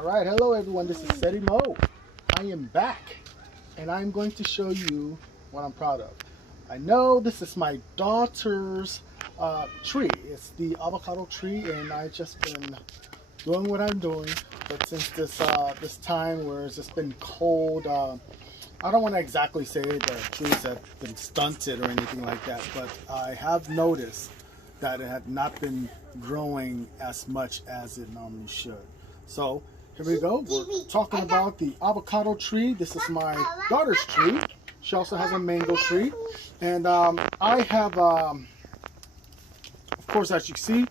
Alright, hello everyone, this is Seti Mo. I am back and I'm going to show you what I'm proud of. I know this is my daughter's tree. It's the avocado tree and I've just been doing what I'm doing. But since this time where it's just been cold, I don't want to exactly say the trees have been stunted or anything like that, but I have noticed that it had not been growing as much as it normally should. So here we go. We're talking about the avocado tree. This is my daughter's tree. She also has a mango tree. And I have, of course, as you see,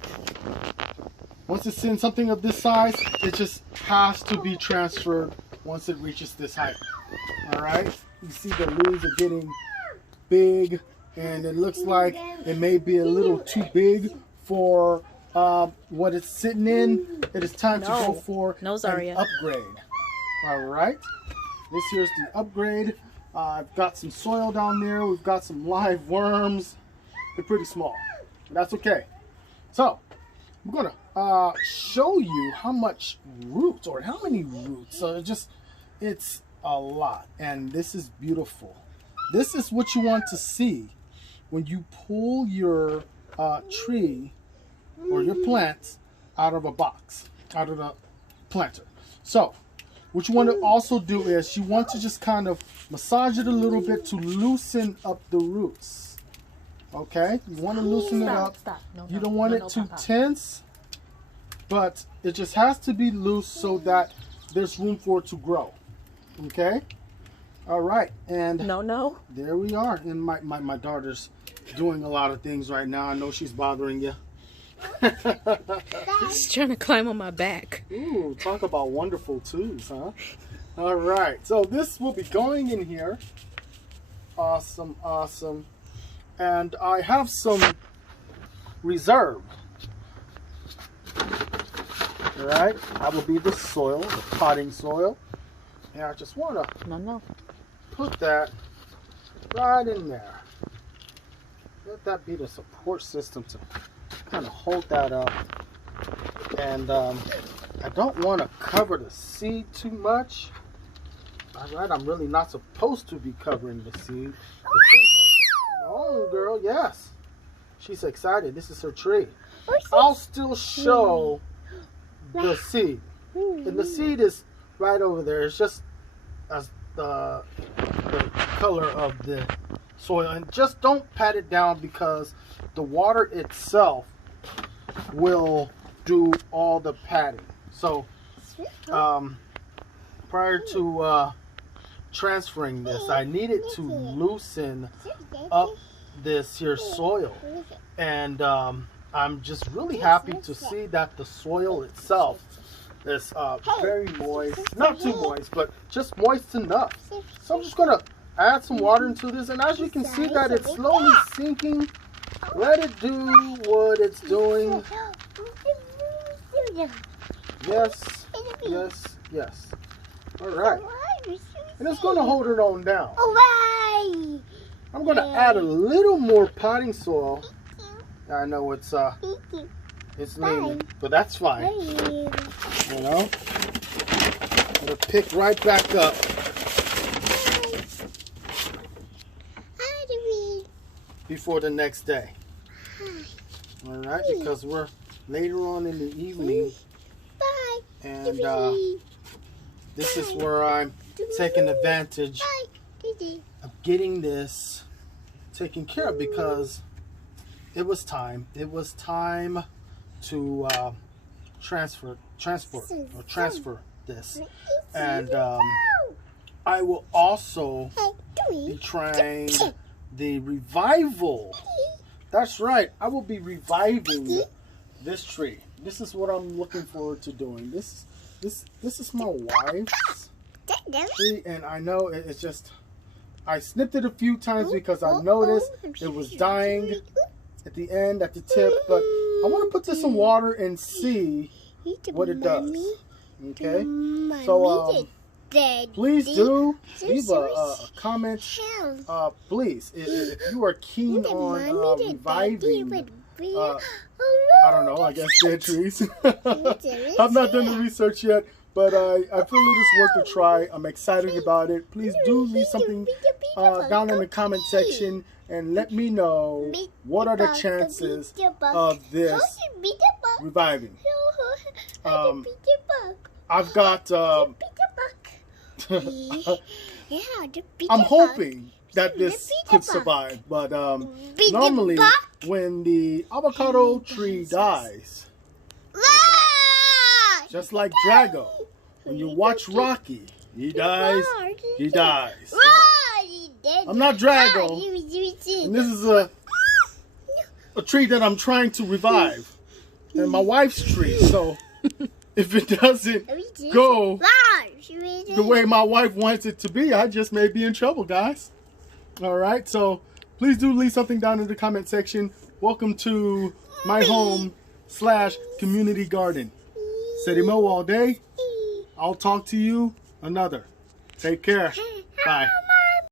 once it's in something of this size, it just has to be transferred once it reaches this height. All right. You see the leaves are getting big, and it looks like it may be a little too big for what it's sitting in. It is time to go for an upgrade. All right. This here's the upgrade. I've got some soil down there. We've got some live worms. They're pretty small, but that's okay. So I'm gonna show you how much roots, or how many roots. So it's a lot, and this is beautiful. This is what you want to see when you pull your tree or your plants out of a box, out of the planter. So what you want to also do is you want to just kind of massage it a little bit to loosen up the roots. Okay, you want to loosen it up. You don't want it too tense, but it just has to be loose so that there's room for it to grow. Okay, all right, and there we are. And my daughter's doing a lot of things right now. I know she's bothering you. She's trying to climb on my back. Ooh, talk about wonderful tools, huh? All right, so this will be going in here. Awesome, awesome. And I have some reserve. All right, that will be the soil, the potting soil. And I just want to put that right in there. Let that be the support system to kind of hold that up. And I don't want to cover the seed too much. All right, I'm really not supposed to be covering the seed. Oh, girl, yes. She's excited. This is her tree. I'll still show the seed. And the seed is right over there. It's just as the color of the soil. And just don't pat it down, because the water itself will do all the patting. So prior to transferring this, I needed to loosen up this here soil, and I'm just really happy to see that the soil itself is very moist, not too moist, but just moist enough. So I'm just gonna add some water into this, and as you can see that it's slowly sinking. Let it do what it's doing. Yes, yes, yes. All right. And it's going to hold it on down. I'm going to add a little more potting soil. I know it's leaning, but that's fine. You know, it'll pick right back up. Before the next day. All right, because we're later on in the evening, and this is where I'm taking advantage of getting this taken care of, because it was time to transfer this. And I will also be trying the revival. That's right, I will be reviving this tree. This is what I'm looking forward to doing. This is my wife's tree, and I know it's just, I snipped it a few times because I noticed it was dying at the end, at the tip, but I want to put this in water and see what it does. Okay, so please do leave a comment. Please, if you are keen on reviving, I don't know, I guess dead trees. I've not done the research yet, But I feel it is worth a try. I'm excited about it. Please do leave something down in the comment section and let me know what are the chances of this reviving. I've got I'm hoping that this could survive, but normally when the avocado tree dies, just like Drago, when you watch Rocky, he dies. So, I'm not Drago, and this is a tree that I'm trying to revive, and my wife's tree. So if it doesn't go the way my wife wants it to be, I just may be in trouble, guys. All right, so please do leave something down in the comment section. Welcome to my home / community garden. Steady Mo all day. I'll talk to you another. Take care. Bye.